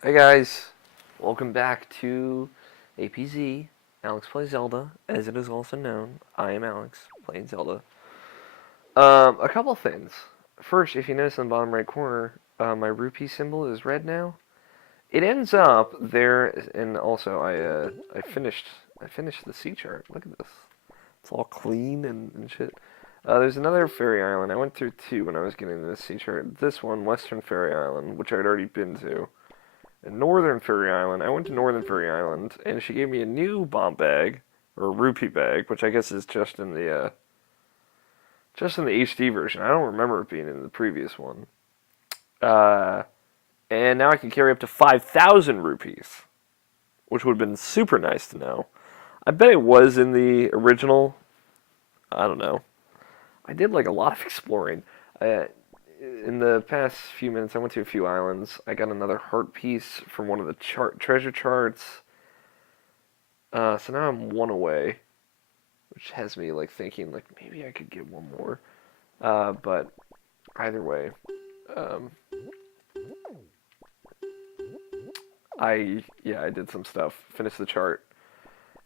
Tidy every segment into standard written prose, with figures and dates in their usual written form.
Hey guys, welcome back to APZ. Alex Plays Zelda, as it is also known. I am Alex, playing Zelda. A couple things. First, if you notice in the bottom right corner, my rupee symbol is red now. It ends up there, and also I finished the sea chart. Look at this. It's all clean and shit. There's another fairy island. I went through two when I was getting the sea chart. This one, Western Fairy Island, which I'd already been to. Northern Fairy Island. I went to Northern Fairy Island, and she gave me a new bomb bag, or rupee bag, which I guess is just in the HD version. I don't remember it being in the previous one. Uh, and now I can carry up to 5,000 rupees, which would have been super nice to know. I bet it was in the original. I don't know. I did like a lot of exploring. In the past few minutes, I went to a few islands. I got another heart piece from one of the treasure charts. So now I'm one away, which has me like thinking like maybe I could get one more. But either way, um, I did some stuff. Finished the chart.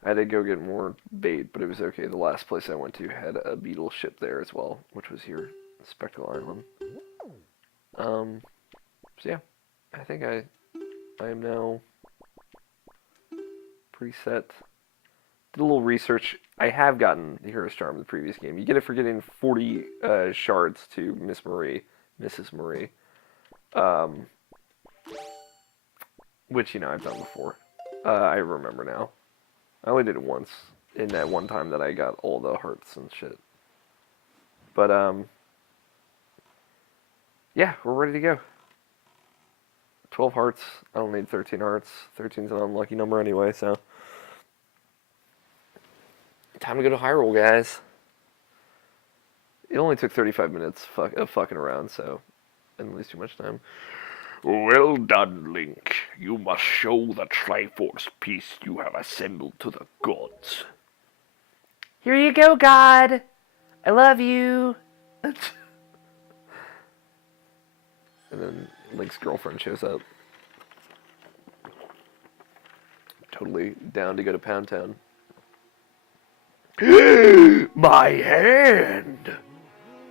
I had to go get more bait, but it was okay. The last place I went to had a beetle ship there as well, which was here, Spectral Island. So yeah, I think I am now pretty set. Did a little research. I have gotten the Hero's Charm in the previous game. You get it for getting 40 shards to Mrs. Marie, um, which I've done before. I remember now. I only did it once in that one time that I got all the hearts and shit. But yeah, we're ready to go. 12 hearts. I don't need 13 hearts. 13's an unlucky number anyway, so. Time to go to Hyrule, guys. It only took 35 minutes of fucking around, so I didn't lose too much time. Well done, Link. You must show the Triforce piece you have assembled to the gods. Here you go, God. I love you. And then Link's girlfriend shows up. Totally down to go to Pound Town. My hand!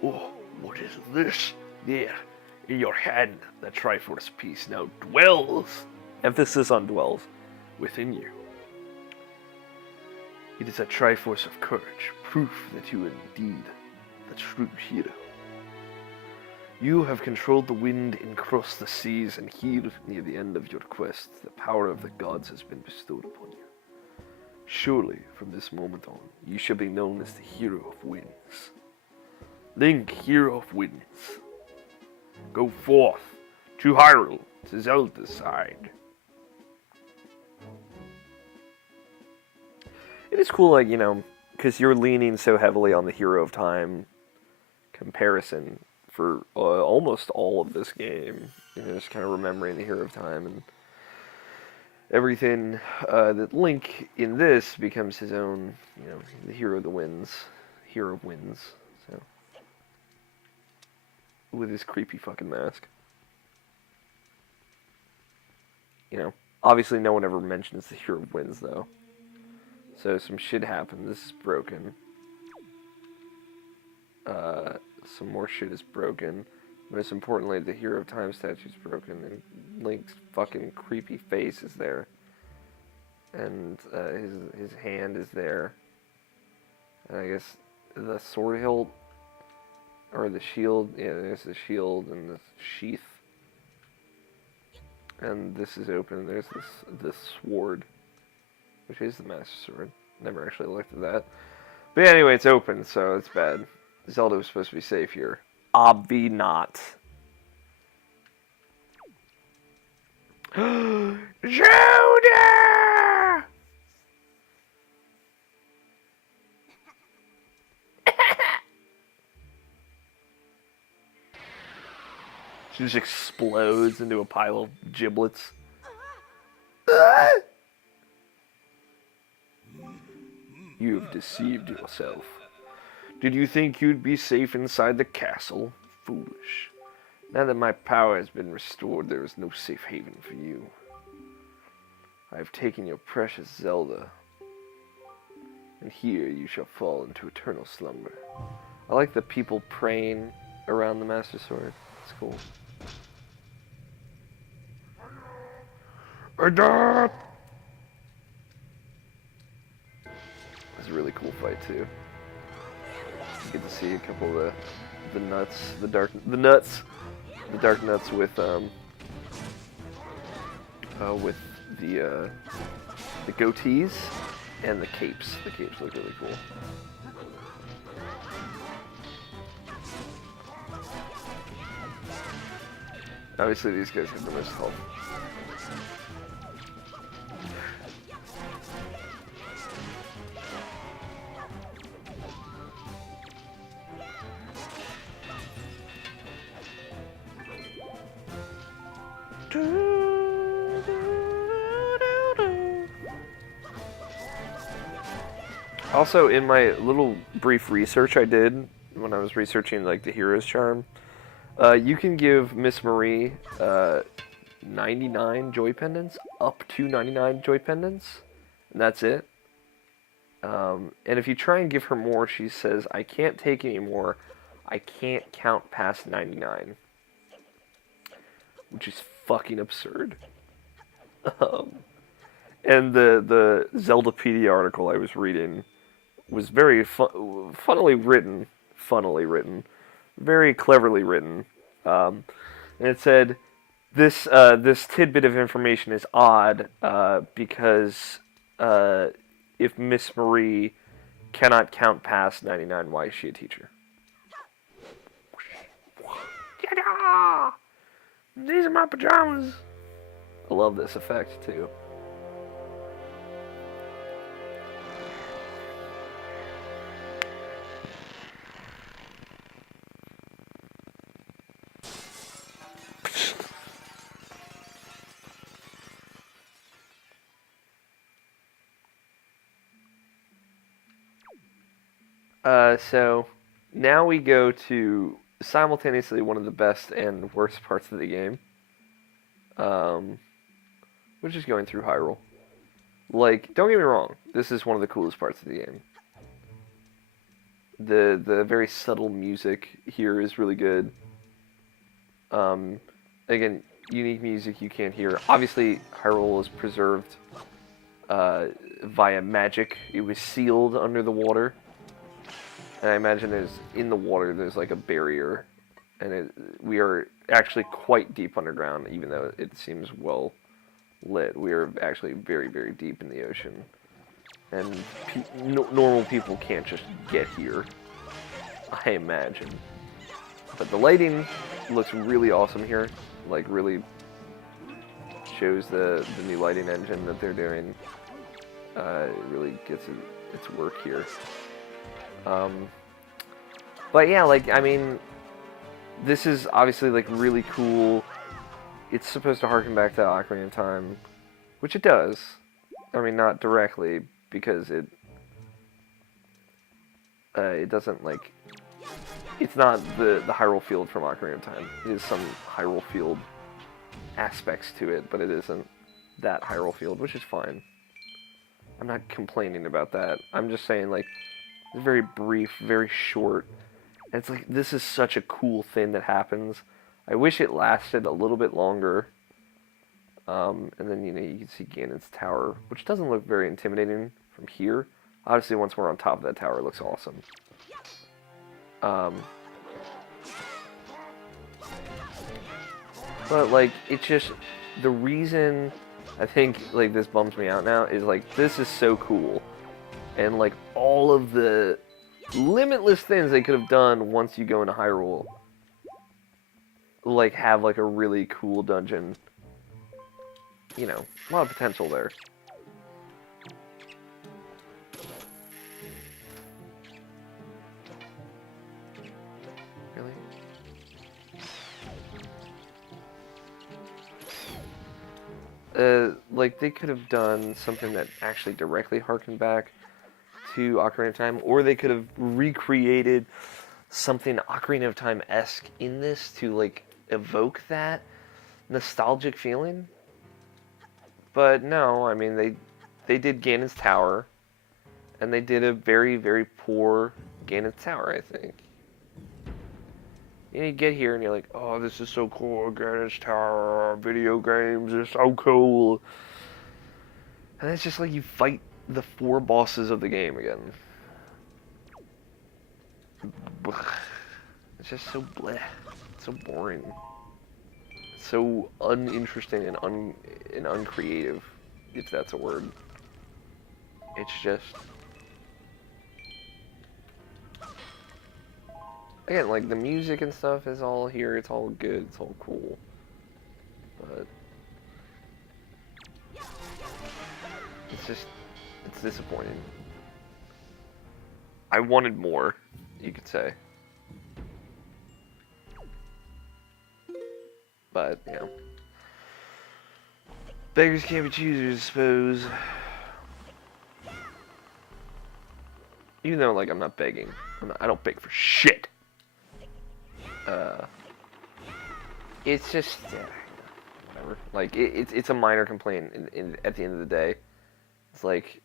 Oh, what is this? There, in your hand, the Triforce piece now dwells. Emphasis on dwells. Within you. It is a Triforce of courage, proof that you are indeed the true hero. You have controlled the wind and crossed the seas, and here, near the end of your quest, the power of the gods has been bestowed upon you. Surely, from this moment on, you shall be known as the Hero of Winds. Link, Hero of Winds. Go forth, to Hyrule, to Zelda's side. It is cool, like, because you're leaning so heavily on the Hero of Time comparison for almost all of this game. Just kind of remembering the Hero of Time and everything. That Link in this becomes his own, the Hero of the Winds, Hero of Winds. So with his creepy fucking mask. Obviously no one ever mentions the Hero of Winds though. So some shit happened. This is broken. Some more shit is broken. Most importantly, the Hero of Time statue is broken, and Link's fucking creepy face is there. And his hand is there. And I guess the sword hilt, or the shield, yeah, there's the shield and the sheath. And this is open, there's this sword, which is the Master Sword. Never actually looked at that. But anyway, it's open, so it's bad. Zelda was supposed to be safe here. Obvi not. Zelda! She just explodes into a pile of giblets. You've deceived yourself. Did you think you'd be safe inside the castle? Foolish. Now that my power has been restored, there is no safe haven for you. I have taken your precious Zelda, and here you shall fall into eternal slumber. I like the people praying around the Master Sword. It's cool. Adopt! It's a really cool fight too. You get to see a couple of the nuts, the dark nuts with the goatees and the capes. The capes look really cool. Obviously, these guys have the most health. Also, in my little brief research I did when I was researching like the hero's charm, you can give Miss Marie 99 joy pendants, up to 99 joy pendants, and that's it. And if you try and give her more, she says, "I can't take any more. I can't count past 99," which is fucking absurd. And the Zeldapedia article I was reading was very funnily written, very cleverly written, and it said this tidbit of information is odd because if Miss Marie cannot count past 99, why is she a teacher? These are my pajamas. I love this effect too. So now we go to simultaneously one of the best and worst parts of the game, which is going through Hyrule. Like, don't get me wrong, this is one of the coolest parts of the game. The very subtle music here is really good. Again, unique music you can't hear. Obviously, Hyrule is preserved via magic. It was sealed under the water. And I imagine in the water there's like a barrier, and we are actually quite deep underground, even though it seems well lit. We are actually very, very deep in the ocean, and normal people can't just get here, I imagine. But the lighting looks really awesome here. Like, really shows the new lighting engine that they're doing. It really gets its work here. But yeah, like, I mean, this is obviously, like, really cool. It's supposed to harken back to Ocarina of Time, which it does. I mean, not directly, because it doesn't, like, it's not the Hyrule Field from Ocarina of Time. It is some Hyrule Field aspects to it, but it isn't that Hyrule Field, which is fine. I'm not complaining about that. I'm just saying, like, it's very brief, very short. And it's like, this is such a cool thing that happens. I wish it lasted a little bit longer. And then, you know, you can see Ganon's tower, which doesn't look very intimidating from here. Obviously, once we're on top of that tower, it looks awesome. But, like, it's just, the reason I think, like, this bums me out now is, like, this is so cool. And, like, all of the limitless things they could have done once you go into Hyrule, like, have, like, a really cool dungeon. You know, a lot of potential there. Really? Like, they could have done something that actually directly harkened back to Ocarina of Time, or they could have recreated something Ocarina of Time-esque in this to, like, evoke that nostalgic feeling. But no, I mean they did Ganon's Tower, and they did a very, very poor Ganon's Tower, I think. You get here and you're like, oh, this is so cool, Ganon's Tower, video games are so cool. And it's just like you fight the 4 bosses of the game again. It's just so bleh. It's so boring. It's so uninteresting and uncreative, if that's a word. It's just... Again, like, the music and stuff is all here, it's all good, it's all cool. But... It's just... It's disappointing. I wanted more, you could say. But, you know. Beggars can't be choosers, I suppose. Even though, like, I'm not begging. I don't beg for shit. It's just, whatever. Like, it's a minor complaint at the end of the day. It's like,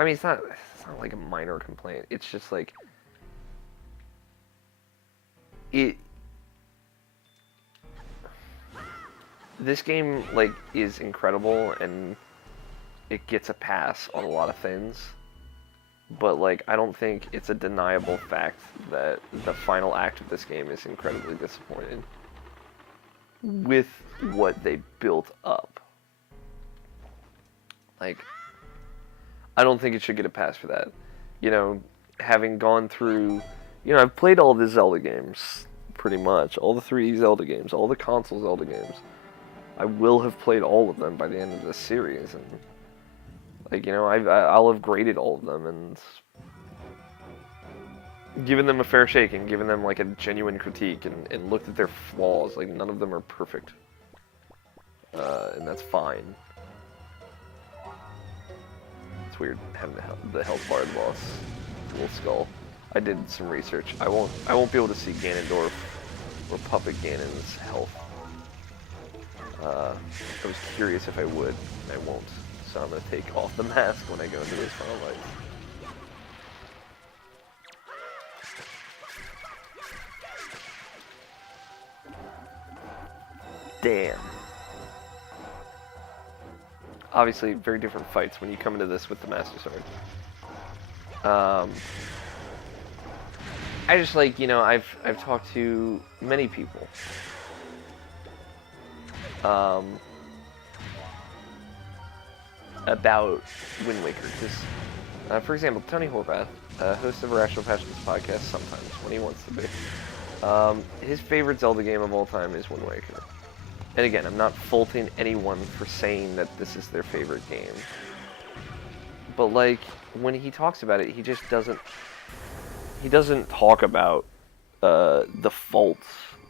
I mean, it's not like a minor complaint. It's just like, this game, like, is incredible, and it gets a pass on a lot of things. But, like, I don't think it's a deniable fact that the final act of this game is incredibly disappointing with what they built up. Like, I don't think it should get a pass for that. You know, having gone through... You know, I've played all the Zelda games, pretty much. All the 3D Zelda games, all the console Zelda games. I will have played all of them by the end of this series, and... Like, you know, I'll have graded all of them and given them a fair shake and given them, like, a genuine critique and looked at their flaws. Like, none of them are perfect. And that's fine. It's weird having the health bar boss, little skull. I did some research. I won't be able to see Ganondorf or Puppet Ganon's health. I was curious if I would, and I won't. So I'm going to take off the mask when I go into this final fight. Damn. Obviously, very different fights when you come into this with the Master Sword. I just, like, you know, I've talked to many people. About Wind Waker, because, for example, Tony Horvath, host of Irrational Passions podcast sometimes, when he wants to be, his favorite Zelda game of all time is Wind Waker. And again, I'm not faulting anyone for saying that this is their favorite game. But, like, when he talks about it, he just doesn't talk about, the faults,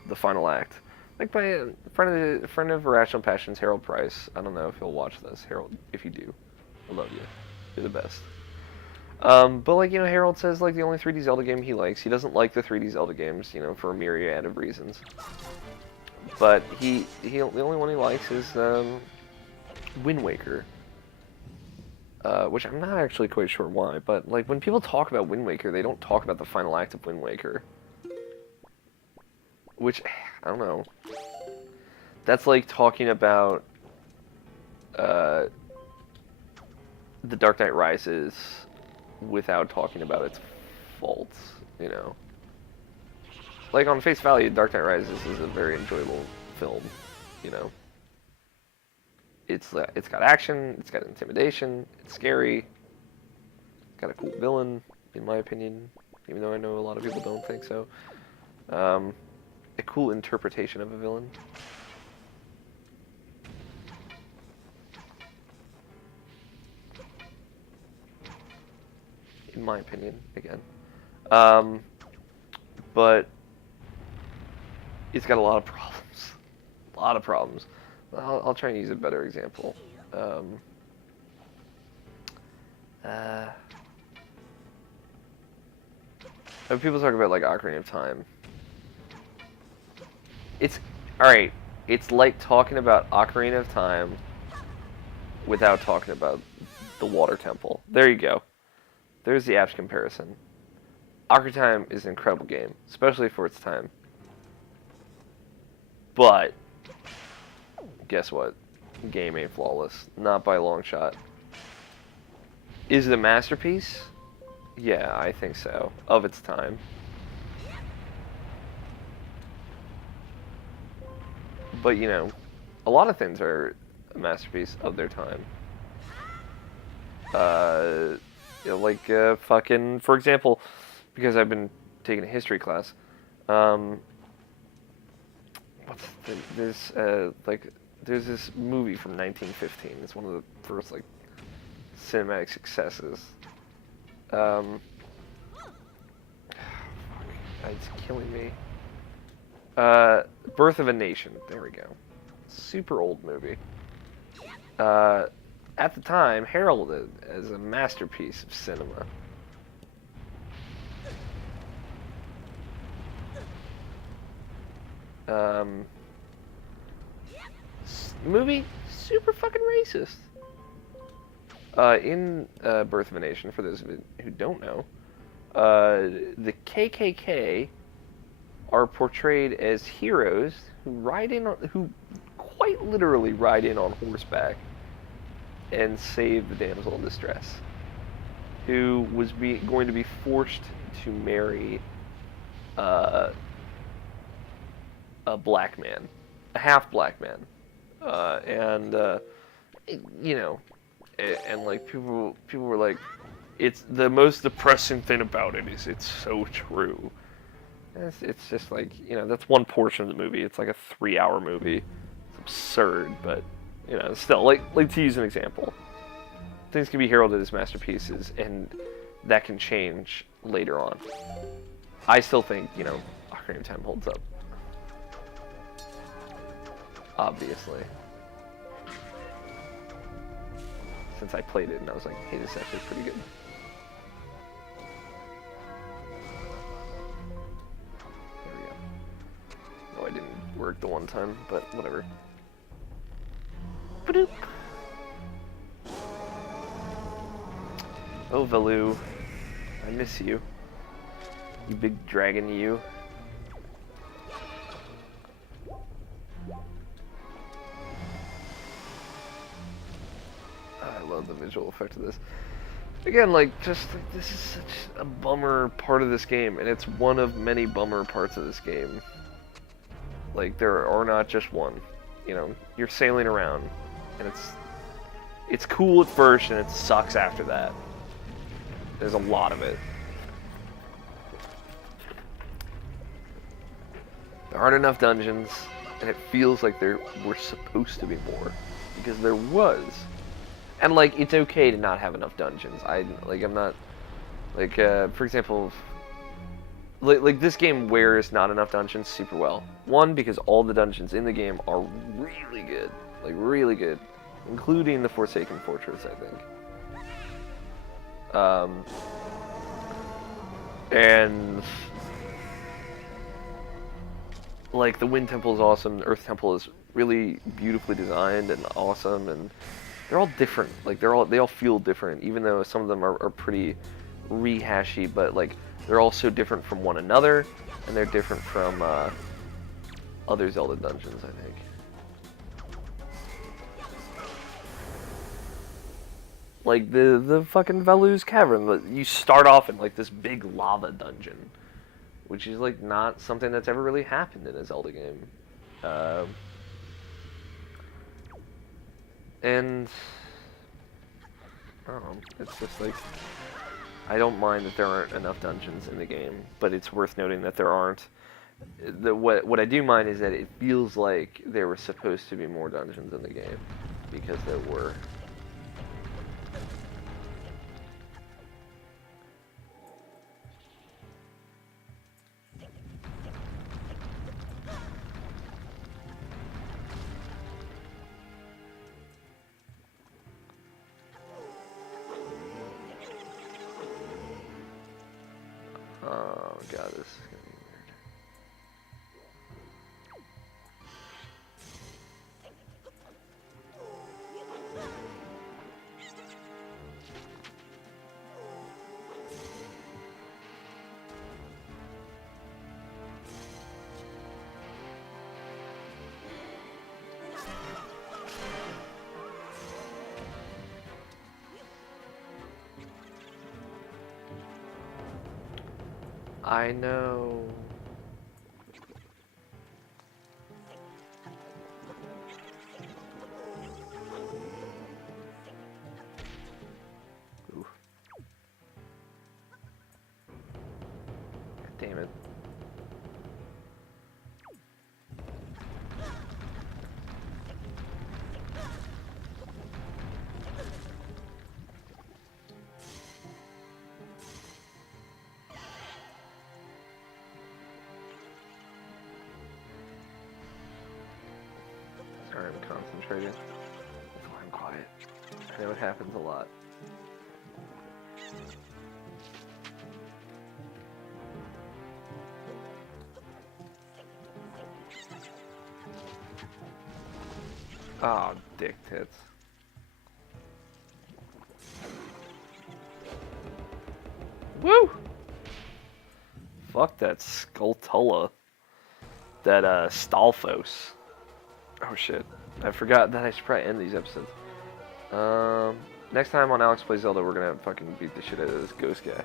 the final act. Like, by a friend of Irrational Passions, Harold Price. I don't know if he'll watch this. Harold, if you do, I love you. You're the best. But, like, you know, Harold says, like, the only 3D Zelda game he likes. He doesn't like the 3D Zelda games, you know, for a myriad of reasons. But the only one he likes is, Wind Waker. Which I'm not actually quite sure why, but, like, when people talk about Wind Waker, they don't talk about the final act of Wind Waker. Which, I don't know. That's like talking about The Dark Knight Rises without talking about its faults, you know. Like, on face value, Dark Knight Rises is a very enjoyable film, you know. It's got action, it's got intimidation, it's scary, it's got a cool villain, in my opinion, even though I know a lot of people don't think so. A cool interpretation of a villain. In my opinion, again. But it's got a lot of problems. A lot of problems. I'll try and use a better example. When people talk about, like, Ocarina of Time, it's alright. It's like talking about Ocarina of Time without talking about the Water Temple. There you go. There's the apt comparison. Ocarina of Time is an incredible game, especially for its time. But guess what? The game ain't flawless. Not by a long shot. Is it a masterpiece? Yeah, I think so. Of its time. But, you know, a lot of things are a masterpiece of their time. You know, like, fucking, for example, because I've been taking a history class, there's this movie from 1915. It's one of the first, like, cinematic successes. It's killing me. Birth of a Nation. There we go. Super old movie. At the time, heralded as a masterpiece of cinema. Movie super fucking racist. In Birth of a Nation, for those of you who don't know, the KKK are portrayed as heroes who quite literally ride in on horseback and save the damsel in distress, who was going to be forced to marry a black man, a half black man, you know, and like people were like, it's the most depressing thing about it is it's so true. It's just like, you know, that's one portion of the movie. It's like a 3-hour movie. It's absurd, but, you know, still, like to use an example, things can be heralded as masterpieces, and that can change later on. I still think, you know, Ocarina of Time holds up. Obviously. Since I played it and I was like, hey, this is actually pretty good. I didn't work the one time, but whatever. Ba-doop. Oh, Valoo. I miss you. You big dragon, you. I love the visual effect of this. Again, like, just, like, this is such a bummer part of this game, and it's one of many bummer parts of this game. Like, there are not just one. You know, you're sailing around, and it's cool at first, and it sucks after that. There's a lot of it. There aren't enough dungeons, and it feels like there were supposed to be more, because there was. And, like, it's okay to not have enough dungeons. I'm not, like, for example, like this game wears not enough dungeons super well. One, because all the dungeons in the game are really good. Like, really good. Including the Forsaken Fortress, I think. And like, the Wind Temple is awesome, the Earth Temple is really beautifully designed and awesome, and they're all different. Like, they all feel different, even though some of them are pretty rehashy, but like, they're all so different from one another, and they're different from other Zelda dungeons, I think. Like the fucking Valu's Cavern, you start off in like this big lava dungeon, which is like not something that's ever really happened in a Zelda game. And I don't know, it's just like, I don't mind that there aren't enough dungeons in the game, but it's worth noting that there aren't. What I do mind is that it feels like there were supposed to be more dungeons in the game, because there were. Oh god, this is gonna be weird. I know. Ooh. Damn it. Sorry, I'm concentrating. That's why I'm quiet. I know it happens a lot. Oh, dick tits. Woo! Fuck that Skulltula. That, Stalfos. Oh shit. I forgot that I should probably end these episodes. Next time on Alex Plays Zelda, we're gonna fucking beat the shit out of this ghost guy.